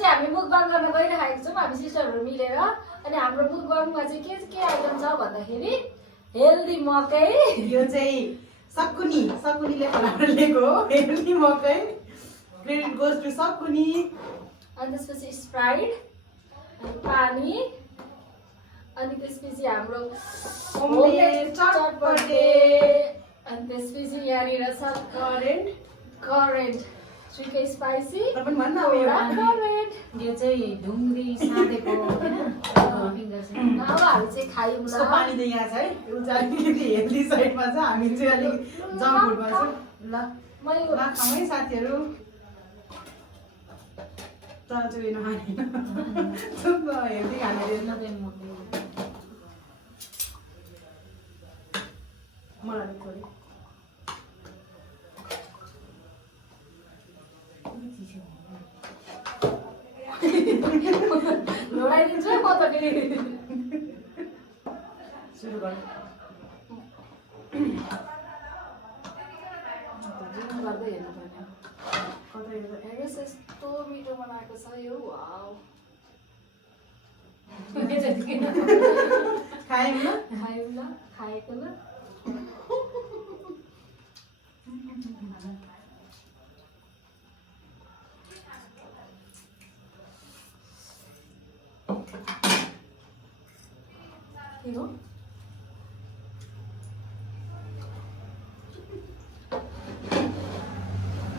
चाहिँ हामी मुकबाङ गर्न गइरहेको छौँ हामी सिस्टरहरू मिलेर अनि हाम्रो मुकबाङमा चाहिँ के आइटम छ भन्दाखेरि हेल्दी मकै यो चाहिँ सकुनीले बनाएको हो हेल्दी मकै क्रेडिट गोज टु सकुनी अनि त्यसपछि स्प्राइट अनि पानी अनि त्यसपछि हाम्रो चटपटे अनि त्यसपछि यहाँनिर छ करेन्ट सुकै स्पाइसी तपाईँ भन्न अब करेन्ट यो चाहिँ ढुङ्ग्री साँधेको होइन फिङ्गर चाहिँ अब हामी चाहिँ खायौँ उसको पानी त यहाँ छ है ऊ चाहिँ अलिकति हेल्दी साइडमा छ हामी चाहिँ अलिक जङ्क फुडमा छ ल खाउँ है साथीहरू तर चाहिँ नखाने हेल्दी खाने मलाई खोले लोडाइदिन्छु म त फेरि सुरु गर गर्दै हेर्नुपर्ने कतै हेर्नुहोस् यस्तो मिठो बनाएको छ यो वाउ खायौँ ल खायौँ ल खाएको ल के हो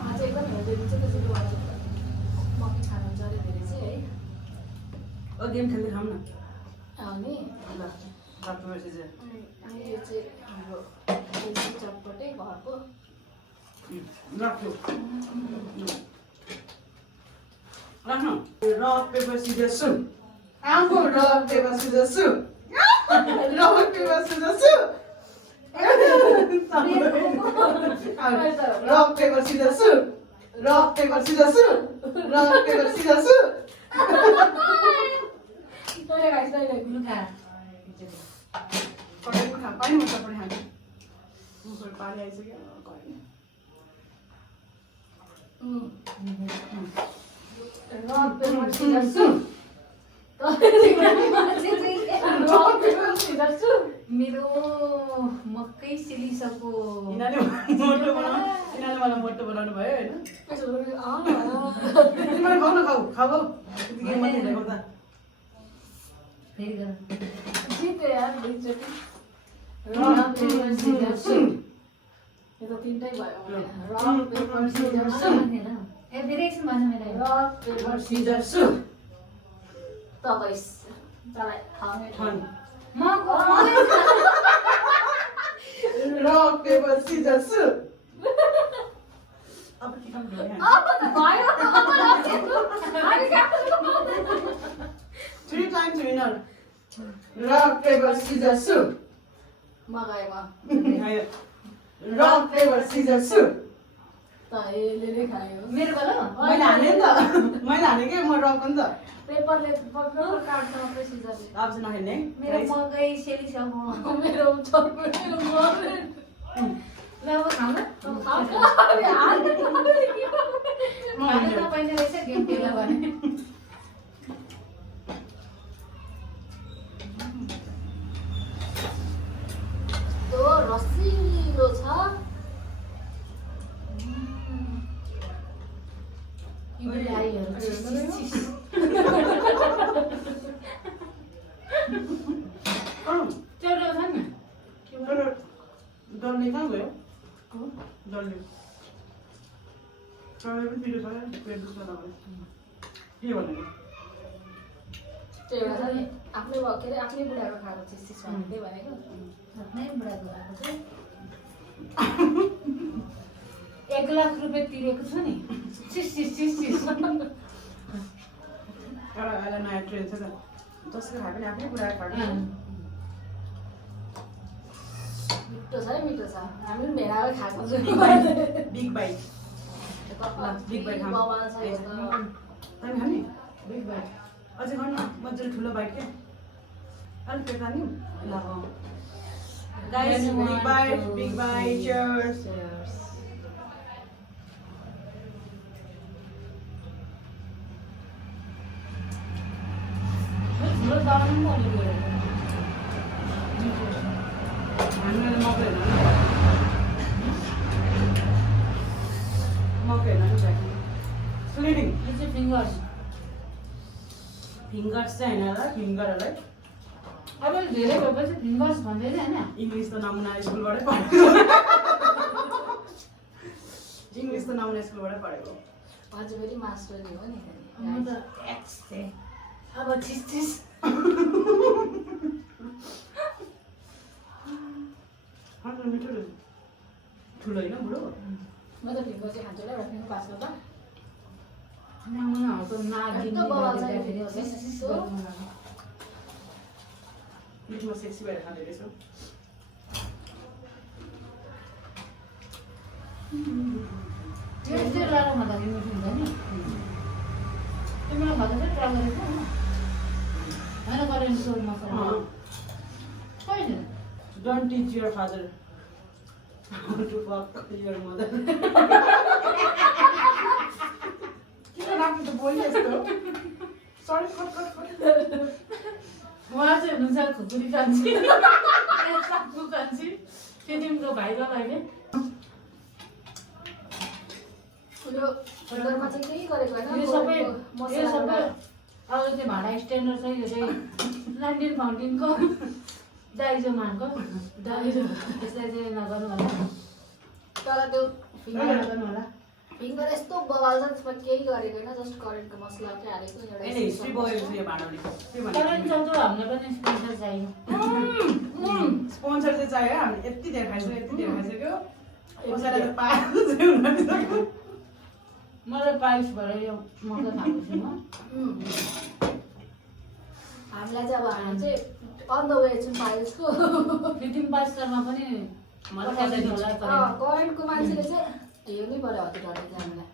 आज एकदम हेर्दै हुन्छ त्यसरी मकै खानुहुन्छ अरे धेरै चाहिँ है गेम खेल्दै खाऊँ न अनि ल बाटो मेसेज अनि यो चाहिँ हाम्रो देसी चटपटे घरको राख्नु राख्नु रक पेपर सिजर सुन आम्बो रक पेपर सिजर सुन रक पेपर सिजर सुन रक पेपर सिजर सुन रक पेपर सिजर सुन रक पेपर सिजर सुन तैँले खाइस् तैँले लुगा कतै खा पानी म चटपटे खानु मुखबाट पानी आइसक्यो रक पेपर सिजर सुन मेरो मकै सिलिसको यिनीहरूले मलाई मोटो बनाउनु भयो होइन तिमीले खाऊ न खाऊ त्यतिकै मात्रै हेरेको त फेरि गर जित्यो यार दुईचोटि रक पेपर सिजर सुन यो त तिनटै भयो रक पेपर सिजर सुन ए फेरि एकछिन भन्नु मेरो रक पेपर सिजर सुन त गइस तँलाई खाउने रक पेपर सिजर सुन अब के काम गर्ने अब त भयो three times winner rock paper scissor सुन मगाएमा रक पेपर सिजर सुन त यसले नै खायो मेरो गलो मैले हाने नि त मैले हाने कि म रक हो नि त पेपरले पक्नु काट्नु मात्रै सिजरले अब चाहिँ नखेल्ने मेरो मकै सेलिसको मेरो चटपटे ल अब खाउँ न खानु तपाईँले रहेछ गेम खेल भने त्यो रसिलो छ डल्ले कहाँ गयो डल्ले चढाइ पनि पिरो छ पेट दुख्छ तपाईँ के भनेको त्यो एउटा छ नि आफ्नै के अरे आफ्नै बुढाको खाएको चिज चिज भन्दै भनेको आफ्नै बुढाको भएको चाहिँ 1 लाख रुपियाँ तिरेको छु नि एउटा अहिले नयाँ ट्रेन छ त जसले खायो भने आफ्नै कुरा खाएको मिठो छ है मिठो छ हामी पनि भेडामै खाएको छु बिग बाइट बिग बाइट खानु बवाल छ यो त तपाईँ खाने बिग बाइट अझै खानु न मजाले ठुलो बाइट क्या अलिक पेट खाने ल गाइस बिग बाइट चियर्स पनि अलिक हामीले मकै हेर्नु मकै हेर्नु स्लिडिङ यो चाहिँ फिङ्गर्स फिङ्गर्स चाहिँ होइन होला फिङ्गरहरूलाई अब धेरै भएपछि फिङ्गर्स भन्दैन होइन इङ्ग्लिस त नमुना स्कुलबाटै पढेको इङ्ग्लिस त नमुना स्कुलबाटै पढेको अझै पनि मास्टरले हो नि म त एक्स थिएँ अब चिस मिठो रहेछ ठुलो होइन बुढो म त फिङ्गर चाहिँ खान्छु ल फिङ्गर पास गर्दा नमुनाहरूको नाक यस्तो बवाल छ नि दिँदाखेरि फेरि चिस गर्नु लाग्यो। मिठोमा सेक्सी भएर खाँदै रहेछु यस्तै लाएर खाँदाखेरि मिठो हुन्छ नि तिमीलाई खाँदा चाहिँ ट्राई गरेको होइन करेन्टको मसला कहिले don't teach your father how to fuck your mother किन राख्नु त बोली यस्तो सरी कट कट कट उहाँ चाहिँ हुनुहुन्छ खुकुरी कान्छी साकु कान्छी त्यो तिम्रो भाइ र अहिले यो फिङ्गरमा चाहिँ केही गरेको होइन यो सबै मसला अब त्यो भाँडा स्ट्यान्डर छ यो चाहिँ ल्यान्डिन फाउन्टेनको दाइजो मानको दाइजो त्यसलाई चाहिँ नगर्नु होला तर त्यो फिङ्गर नगर्नु होला फिङ्गर यस्तो बवाल छ त्यसमा केही गरेको होइन जस्ट करेन्टको मसला चाहिँ हालेको यसले हिस्ट्री बोकेको छ यो भाँडाले के करेन्ट भन्नु चल्छ हामीलाई पनि स्पोन्सर चाहियो स्पोन्सर चाहिँ चाहियो हामीले यति धेरै खाइसक्यो कसैलाई त पाएको चाहिँ हुँदैन मलाई पाइस भएर यो मजा खाएको छु म हामीलाई चाहिँ अब हामी चाहिँ अन द वे चाहिँ पाइल्सको फिटिङ पाइसरमा पनि मलाई पठाइदिनु होला करेन्ट करेन्टको मान्छेले चाहिँ हेर्नै पर्यो हतिरहले चाहिँ हामीलाई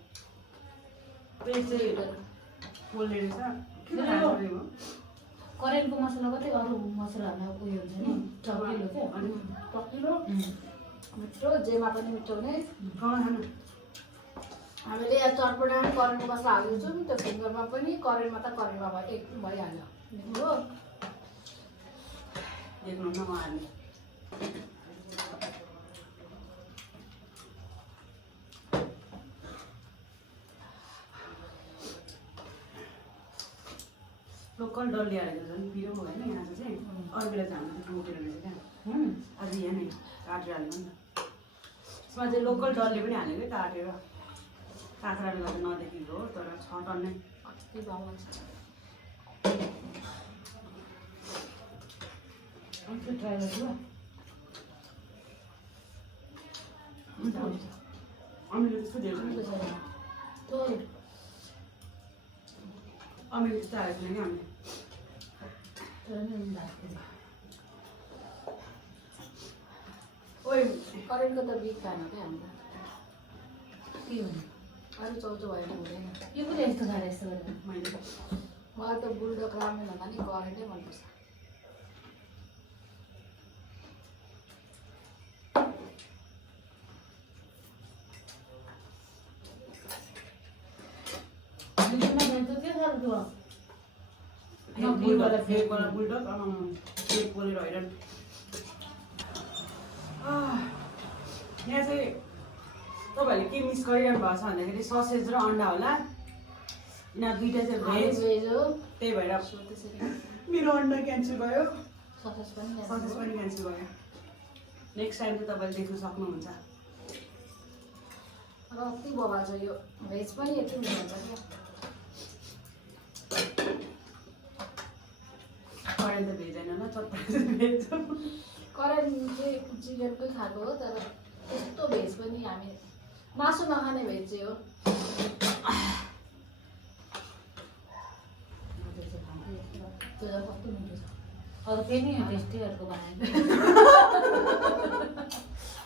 पेट चाहिँ पोल्ने रहेछ किन राख्नु हो करेन्टको मसला कतै अरू मसलाहरूलाई उयो हुन्छ नि टकिलो क्या अनि टकिलो मिठो जेमा पनि मिठो हुने खानु हामीले यहाँ चटपटा करेन्टको मसला हालिदिन्छौँ त्यो फिङ्गरमा पनि करेन्टमा त करेन्टमा भयो एक भइहाल्यो हो देख्नुहुन्न उहाँहरूले लोकल डल्ले हालेको झन् पिरो होइन यहाँ चाहिँ अरू बेला चाहिँ हामीले रोटेर रहेछ क्या आज यहाँ नि काटेर हालेको नि त त्यसमा चाहिँ लोकल डल्ले पनि हालेको है काटेर काँक्राले गर्दा नदेखेको हो तर छ टन्नै कति बवाल छ अन्त ट्राई गर्छु अमिलो त्यस्तो धेरै छ अमिलो त्यस्तो हालेको छैन क्या हामीले ओइ करेन्टको त बिग खानु क्या हामीलाई के भन्नु अरू चौचो भयो भने हुँदैन यो पनि यस्तो खाएर यस्तो गरेर मैले मलाई त बुल्डोग रामेन भन्दा नि करेन्टै मनपर्छ के खालको फेकवाला बुल्डोग फेक पोलेर हैरान यहाँ चाहिँ तपाईँहरूले के मिस गरिरहनु भएको छ भन्दाखेरि ससेज र अन्डा होला यिनीहरू दुइटा चाहिँ भेज भेज हो त्यही भएर सो त्यसरी मेरो अन्डा क्यान्सल भयो ससेज पनि ससेज पनि क्यान्सल भयो नेक्स्ट टाइम चाहिँ तपाईँले देख्न सक्नुहुन्छ र कति बवाल छ यो भेज पनि यति मिठो हुन्छ क्या करेन्ट त भेज होइन ल चट्टा भेज करेन्ट चाहिँ चिकनकै खाएको हो तर त्यस्तो भेज पनि हामी मासु नखाने भेज चाहिँ हो त्यो त कस्तो मिठो छ अरू केही नि टेस्टीहरूको बनाएको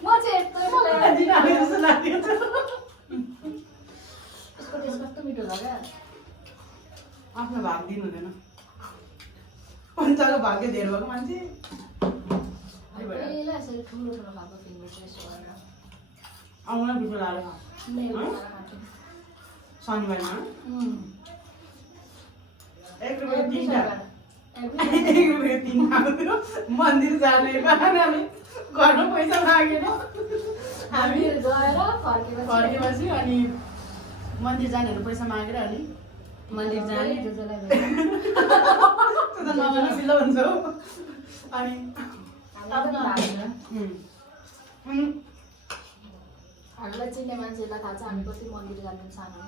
म चाहिँ यस्तो मलाई जस्तो लाग्यो यसको टेस्ट कस्तो मिठो छ क्या आफ्नो भाग दिनु हुँदैन पञ्चाको भाग्य धेरै भएको मान्छे पहिला यसरी ठुलो ठुलो खाएको फिङ्गर टेस्ट गरेर आउन पिछो लाएर शनिबारमा 1 रुपियाँ 3टा 1 रुपियाँ 3 खाउँथ्यो मन्दिर जाने बहानाले घरमा पैसा मागेर हामी गएर फर्केपछि फर्केपछि अनि मन्दिर जानेहरू पैसा मागेर अनि मन्दिर जाने त्यो त नगर्नु सिलो हुन्छ हौ अनि हामीलाई चिन्ने मान्छेलाई थाहा छ हामी कति मन्दिर जान्छौँ सानो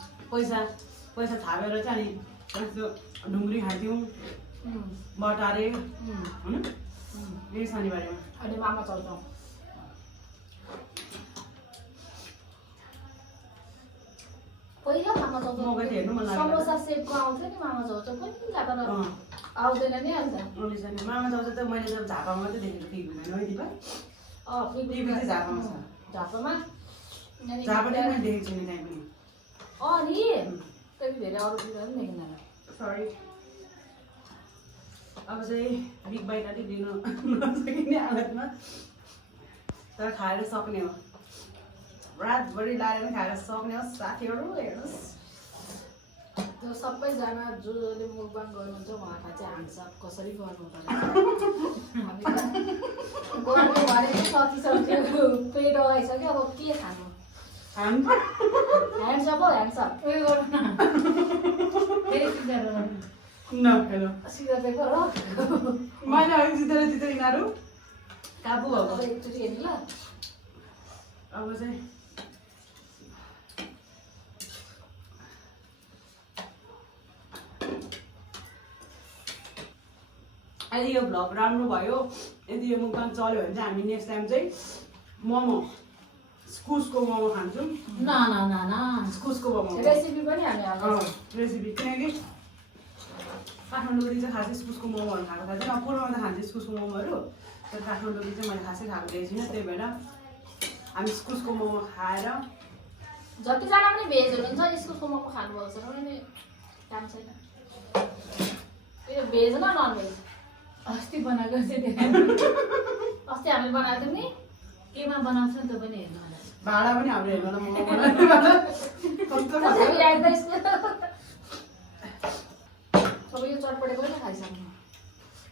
पैसा थापेर चाहिँ अनि यस्तो ढुङ्ग्री खान्थ्यौँ बटारे होइन यही शनिबारमा अनि मामा चल्छौँ पहिला मामा मकै चल्छौँ त हेर्नु मन लाग्यो समोसा सेपको आउँथ्यो नि मामा चल्छौँ पहिला तर आउँदैन नि अन्त मामा चल्छ त मैले जब झापामा मात्रै देखेको टिभीमा है दिपा टिभी चाहिँ झापामा छ झापामा झापा नै मैले देखेको छु नि त्यहाँ पनि नि त्यति धेरै अरूतिर पनि देख्दैन सरी अब चाहिँ बिग बाइट अलिक दिनु नसकिने हालतमा तर खाएर सक्ने हो रातभरि लाएर खाएर सक्ने हो साथीहरू हेर्नुहोस् त्यो सबैजना जसले मुखबाङ गर्नुहुन्छ उहाँलाई चाहिँ ह्यान्डसप कसरी गर्नु पर्छ गर्ने भनेको सकिसक्यो पेट अगाइसक्यो अब के खानु ह्यान्डसप हो ह्यान्डसप उयो गर्नु न फेरि सिधा गर्नु न हेलो सिधा पेपर हो मैले अघि जितेर यिनीहरू काबु भएको अब एकचोटि हेर्नु ल अब चाहिँ यदि यो भ्लग राम्रो भयो यदि यो मुखबाङ चल्यो भने चाहिँ हामी नेक्स्ट टाइम चाहिँ मोमो स्कुसको मोमो खान्छौँ ना स्कुसको मोमो रेसिपी पनि हामी हाल्छौँ रेसिपी किनकि काठमाडौँदेखि चाहिँ खासै इस्कुसको मोमोहरू खाएको थाहा छैन पूर्वमा त खान्छ इस्कुसको मोमोहरू तर काठमाडौँदेखि चाहिँ मैले खासै खाएको देखेको छुइनँ त्यही भएर हामी इस्कुसको मोमो खाएर जतिजना पनि भेज हुनुहुन्छ इस्कुसको मोमो खानुभएको छ भने काम छैन यो भेज न नन भेज अस्ति बनाएको चाहिँ अस्ति हामीले बनाएको थियौँ नि केमा बनाउँछ नि त्यो पनि हेर्नु होला भाडा पनि हाम्रो हेर्नु न मोमो बनाउने भाडा कस्तो कसरी ल्याइदिँदैछ अब यो चटपटे पनि खाइसक्नु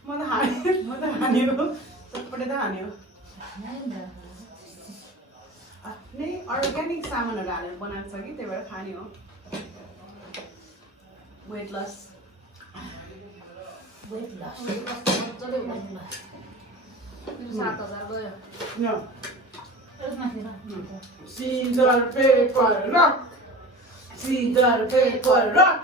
म त हानेको चटपटे त हान्यो आफ्नै अर्ग्यानिक सामानहरू हालेर बनाएको छ कि त्यही भएर खाने हो वेट लस मजाले हुँदैन 7,000 गयो Scissor, paper, rock. Scissor, paper, rock.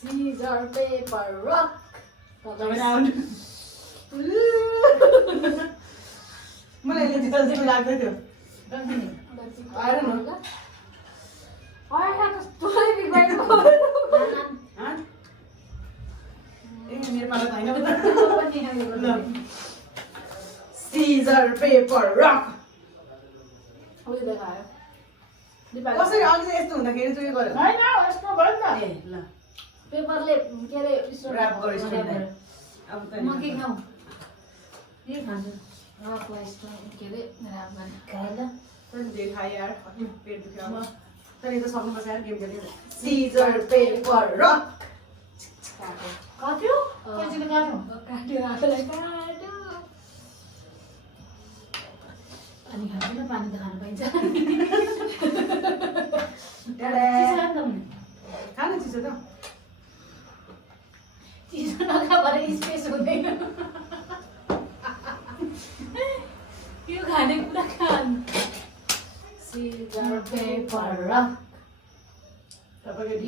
Scissor, paper, rock. मलाई यसले जित्छ जस्तो लाग्दै थियो आएर न ए मेरो पालो छैन Scissor, paper, rock. कसरी अघि चाहिँ यस्तो हुँदाखेरि चाहिँ उयो गर्यो ए ल पेपरले के अरे ऱ्याप गरेर अब त म के खाऊ के खान्छु रकलाई के अरे ऱ्याप गर्ने खाएर तर जे खाए यार पेट दुख्यो अब तर यो त सक्नुपर्छ यार गेम खेल्यो Scissor, paper, rock. काट्यो कसैले काट्यो काट्यो आफूलाई काट्यो अनि खाँदैन पानी त खानु पाइन्छ खानु चिसो त चिसो नखा भरे स्पेस हुँदैन यो खाने कुरा खान Scissor, paper, rock.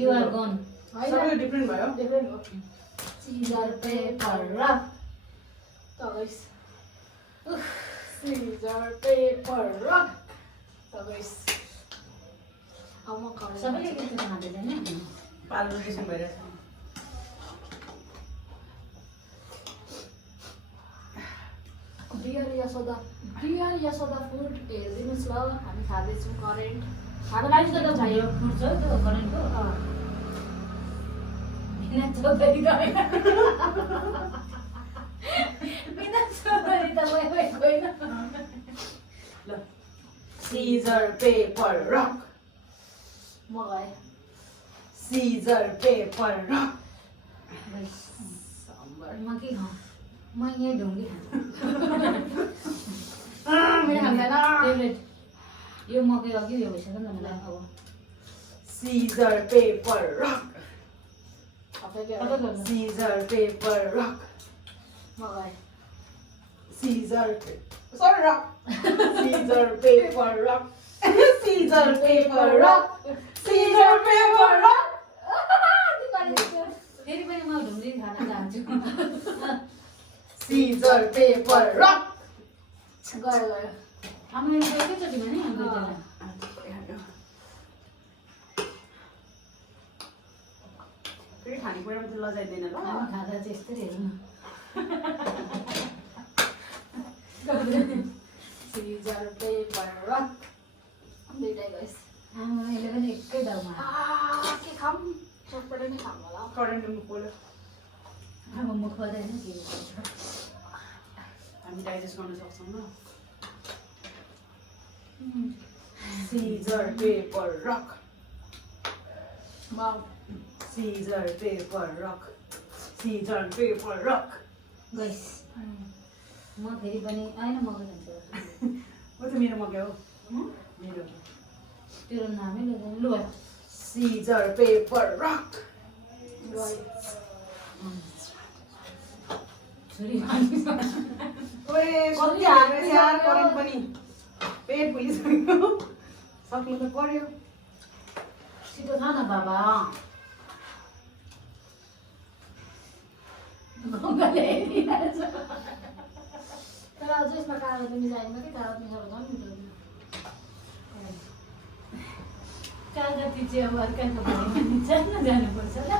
You are gone सबैको डिफ्रेन्ट भयो डिफ्रेन्ट हो Scissor, paper, rock. Guys. Scissor, paper, rock. Guys. अब म खाऊ सबैले त्यस्तो खाँदैन नि पालो रोटेसन भइरहेछ डियर यशोदा फुड हेरिदिनुहोस् ल हामी खाँदैछौँ करेन्ट खाना पानी त चाहियो फुट्छ त्यो करेन्टको बिना चौधरी गएन बिना चौधरी त गएन ल Scissor, paper, rock. म गएँ Scissor, paper, rock. म के खाऊँ म यहीँ ढुङ्गी मैले खाँदैन फेभरेट यो मकै अघि यो भइसक्यो नि त मलाई अब सिजर पेपर रक सबैले सिजर पेपर रक मगाए सिजर सरी rock scissor paper rock scissor paper rock scissor paper rock फेरि पनि म ढुङ्गी खान चाहन्छु सिजर पेपर रक गयो गयो हाम्रो यो एकैचोटिमा नि हाम्रो फेरि खानेकुरामा चाहिँ लजाइँदैन ल खाना खाँदा चाहिँ यस्तरी हेर्नु सिजर पेपर रक दुइटै गइस आमा यसले पनि एकै दाउमा के खाऊँ चटपटै नै खाऊँ होला करेन्ट मुखले अब म खोज्दैन के हामी डाइजेस्ट गर्न सक्छौँ ल सिजर पेपर रक मम scissor paper rock scissor paper rock guys म फेरि पनि आएन मकै खान्छु ओ त मेरो मग्यो हो मेरो तेरो नामै लिँदैन लु सिजर पेपर रक गयो छोरी खानु ओए कति हाल्छ यार करेन्ट पनि पेट फुलिसक्यो सक्नु त पर्यो छिटो खा न बाबा गङ्गाले हेरिरहेछ तर अझ यसमा कागज मिलाएन कि कागज मिसाएर झन् मिल्दैन कागती चाहिँ अब अर्काको भरिमा जान्न जानुपर्छ ल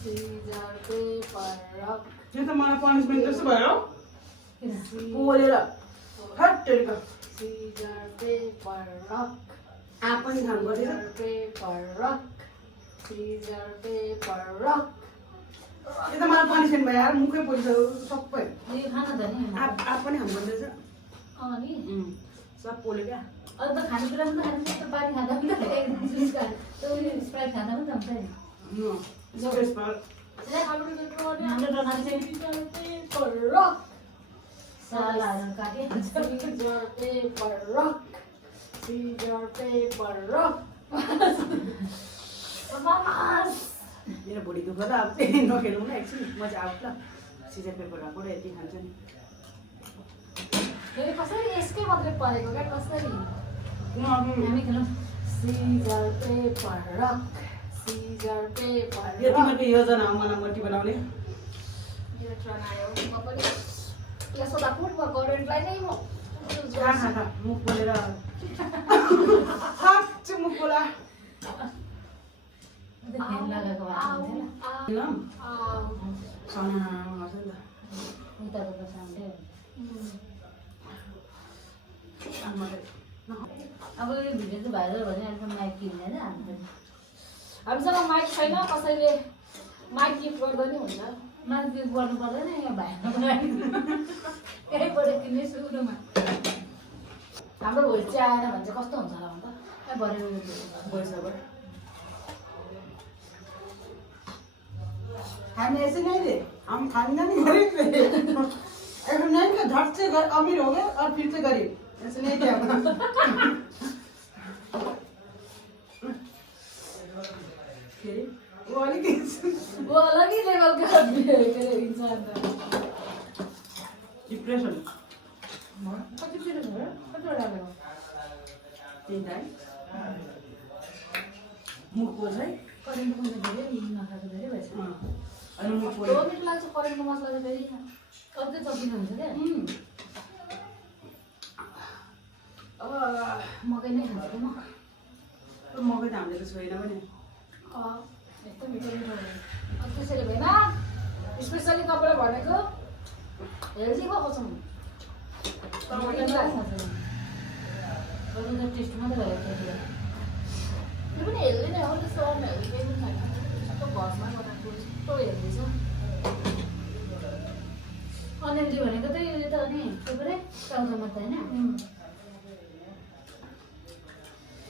सिजर पेपर रक यो त मलाई पनिसमेन्ट जस्तो भयो किन पोलेर हट्टेको सिजर पेपर रक आप पनि खानु पर्छ scissor paper rock scissor paper rock यो त मलाई पनिसमेन्ट भयो यार मुखै पोलिसक्यो सबै यो खान त नि आप पनि खानु पर्छ नि सब पोल्यो क्या अरू त खानेकुरा पनि त खानु त्यस्तो पानी खाँदा पनि त जुस खानु त्यो उयो स्प्राइट खाँदा पनि त हुन्छ नि हाम्रो डोनाले चाहिँ सिजर पेपर रक सालाहरू काटिहाल्छ scissor paper rock scissor paper rock मेरो भुँडी दुख्छ त अब नखेलौँ न एकछिन म चाहिँ आउट ल सिजर पेपर भएको र यति खान्छ नि फेरि कसरी यसकै मात्रै परेको क्या कसरी हामी खेलौँ scissor paper rock scissor paper यो रक तिमीहरूको योजना हो मलाई मोटी बनाउने यो ट्रन आयो म पनि यसो त फुटमा करेन्टलाई नै म खा खा खा मुख पोलेर हाच्छु मुख पोला फेरि लगाएको भए हुन्थ्यो साना गर्छ नि त उताको त साउन्डै अब यो भिडियो चाहिँ भाइरल भने अहिले माइक किन्दैन हाम्रो हामीसँग माइक छैन कसैले माइक गिफ्ट गर्दा नि हुन्छ माइक गिफ्ट गर्नु पर्दैन यहाँ भाइरल यहीँबाट किन्ने सुरुमा हाम्रो भोइस चाहिँ आएन भने चाहिँ कस्तो हुन्छ होला भन्दा भरे भोइसबाट खाने ऐसे नहीं थे हम खानदान गरीब थे ऐसे नहीं कि झट से अमीर हो गए और फिर से गरीब ऐसे नहीं थे अपना वो वाली वो अलग ही लेवल का आदमी है के इंसान था डिप्रेशन कति पिरो भयो कतिवटा भयो तीन टाइम मुख पोल्छ है करेन्ट पनि धेरै नखाएको धेरै भएछ अनि मुख पोल्छ 2 मिनट लाग्छ करेन्टको मसला चाहिँ फेरि अझै सकिनुहुन्छ क्या मकै नै खान्छु म मकै त हामीले त छोएन पनि यस्तो मिठो मिठो भयो त्यसैले भएन स्पेसली तपाईँलाई भनेको हेल्दी भएको छौँ अरू त टेस्ट मात्रै भयो यो पनि हेल्दी नै हो त्यस्तो अनहेल्दी केही पनि छैन सबै घरमा बनाएको यस्तो हेल्दी छ अनहेल्दी भनेको त यो त अनि त्यो पुरै चाउचाउमा त होइन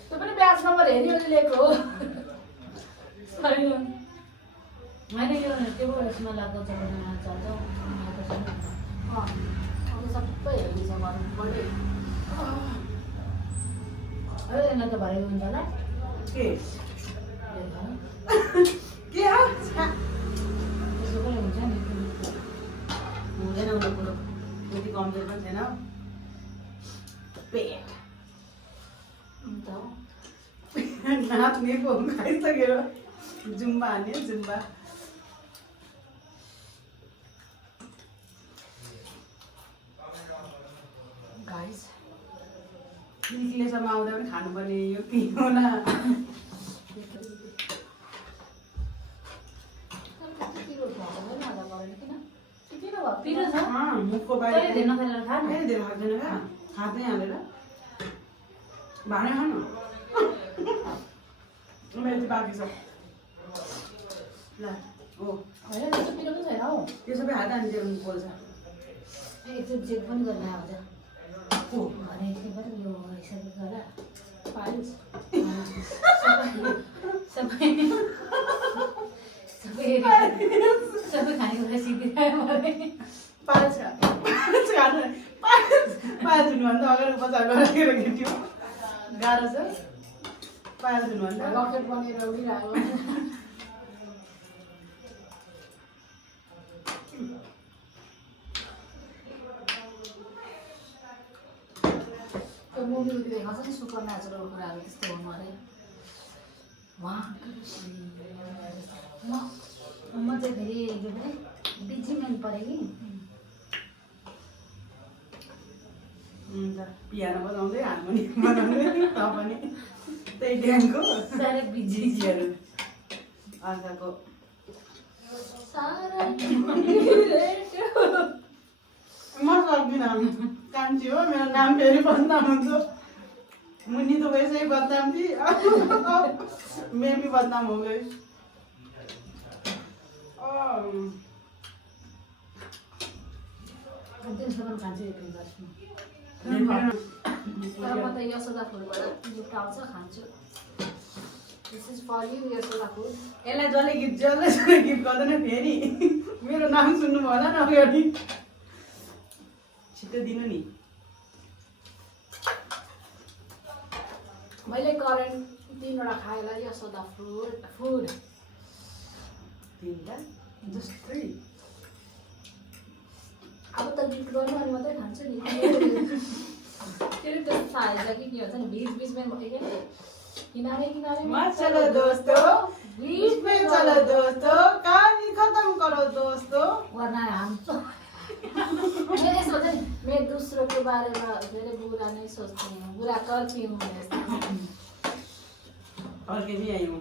त्यो पनि ब्याच नम्बर हेरिवरी लिएको हो छैन मैले यो के पो यसमा लाग्दो छ भने चल्छ अब सबै हेर्नु छ गर्नु पर्यो यसलाई त भरेको हुन्छ होला के के हो त्यसो पनि हुन्छ नि हुँदैन उनीहरूको कुरो त्यति कमजोर पनि छैन पेट अन्त नाच्ने पो खाइसकेर जुम्बा हान्यो जुम्बा गाइस निक्लेसम्म आउँदा पनि खानुपर्ने यो के होला पिरो छ मुखको तैँले बाहिर धेर नखाएर खा न धेरै धेरै खाँदैन क्या हातै हालेर भाँडै खानु मेरो चाहिँ बाँकी छ ल हो होइन त्यस्तो पिरो पनि छैन हौ त्यो सबै हात हानिदिएर बोल्छ एकचोटि चेक पनि गर्न आउँछ को भने के पऱ्यो यो हिसाबले गर्दा पाइन्छ सबै सबै सबै खानेकुरा सिकिरह्यो भने पाँच खानु पाँच हुनुभन्दा अगाडि उपचार गरेर केट्यो गाह्रो छ पाँच हुनुभन्दा रकेट बनेर उडिरहेको त्यो मुभी देखाउँछ नि सुपर नेचुरल कुराहरू त्यस्तो हुनु अरे म चाहिँ फेरि के भने बिजी मन पऱ्यो कि हुन्छ पियानो बजाउँदै हार्मोनी बजाउँदै त पनि त्यही ड्याङको साह्रै बिजी जिजीहरू अर्काको सारा म सक्दिनँ कान्छी हो मेरो नाम फेरि बदनाम हुन्छ मुनि तो वैसे ही बदनाम थी मैं भी बदनाम हो गई दिनसम्म खान्छु एक बस्नु तर म त यशोदा फुलबाट गिफ्ट आउँछ खान्छु this is for you Yashoda फुल यसलाई जसले गिफ्ट गर्दैन फेरि मेरो नाम सुन्नु होला न अगाडि छिटो दिनु नि मैले करेन्ट 3वटा खाएला यशोदा फुड 3टा जस्ट 3 अब त गिफ्ट गर्नु अनि मात्रै खान्छु नि फेरि त्यो थाहा छ कि के हुन्छ नि बिचमा किनारे मत चलो दोस्तों बीच में चलो दोस्तों कहानी खत्म करो दोस्तों वरना हम तो मैंने सोचा मैं दूसरों के बारे में मेरे बुरा नहीं सोचती हूँ बुरा करती हूँ और के भी आई हूँ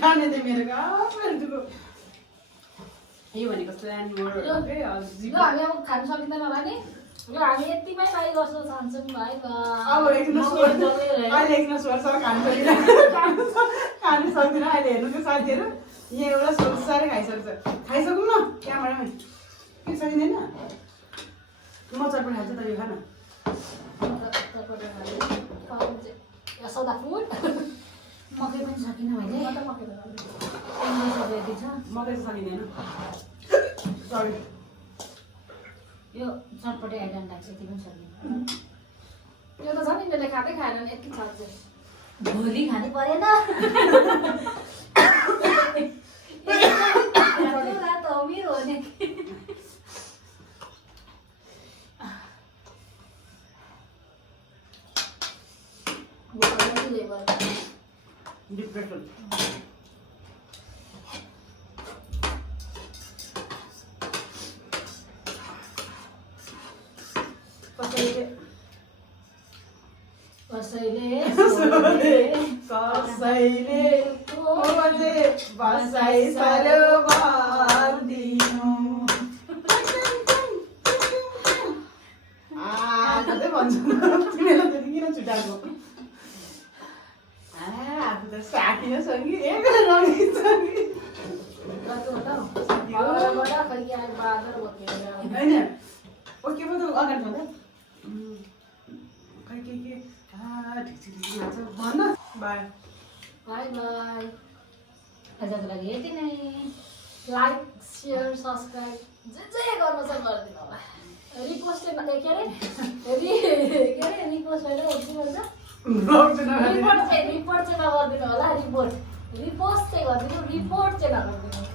खाने दे मेरे का मेरे को यो भनेको स्ल्यान्ड वर्ड ल हामी अब खानु सकिँदैन होला नि ल हामी यतिमै बाई गर्छौँ चाहन्छौँ है त अब एकन स्वर अहिले एकन स्वर खानु सक्दिनँ अहिले हेर्नुको साथीहरू यहाँ एउटा स्वर साह्रै खाइसक्छ खाइसकौँ न क्यामेरामै के सकिँदैन म चटपट खान्छ त यो खान यशोदा फुड मकै पनि सकिनँ मैले मकै रेडी छ मकै चाहिँ सकिँदैन सरी यो चटपटे आइटम लाग्छ त्यो पनि सकिनँ यो त छ नि मैले खाँदै खाएन नि यति छ भोलि खानु परेन रात अमिर हो नि डिप्रेसन कसैले खोजे बसाइ सरोवर दिनु कतै भन्छु तिमीलाई त किन छुट्याएको आफू त साकिन सकि एकले रमिन्छ कि होइन ओके पो त अगाडि भन्दा खै के ढिक्सी ढिक्सी हाल्छ भन बाई बाई बाई आजको लागि यति नै। लाइक सेयर सब्सक्राइब जे गर्नु छ गरिदिनु होला। रिक्वेस्ट के अरे के अरे रिक्वेस्ट होइन के भन्छ रिपोर्ट चाहिँ नगरिदिनु होला। रिपोर्ट चाहिँ गरिदिनु, रिपोस्ट चाहिँ नगरिदिनु।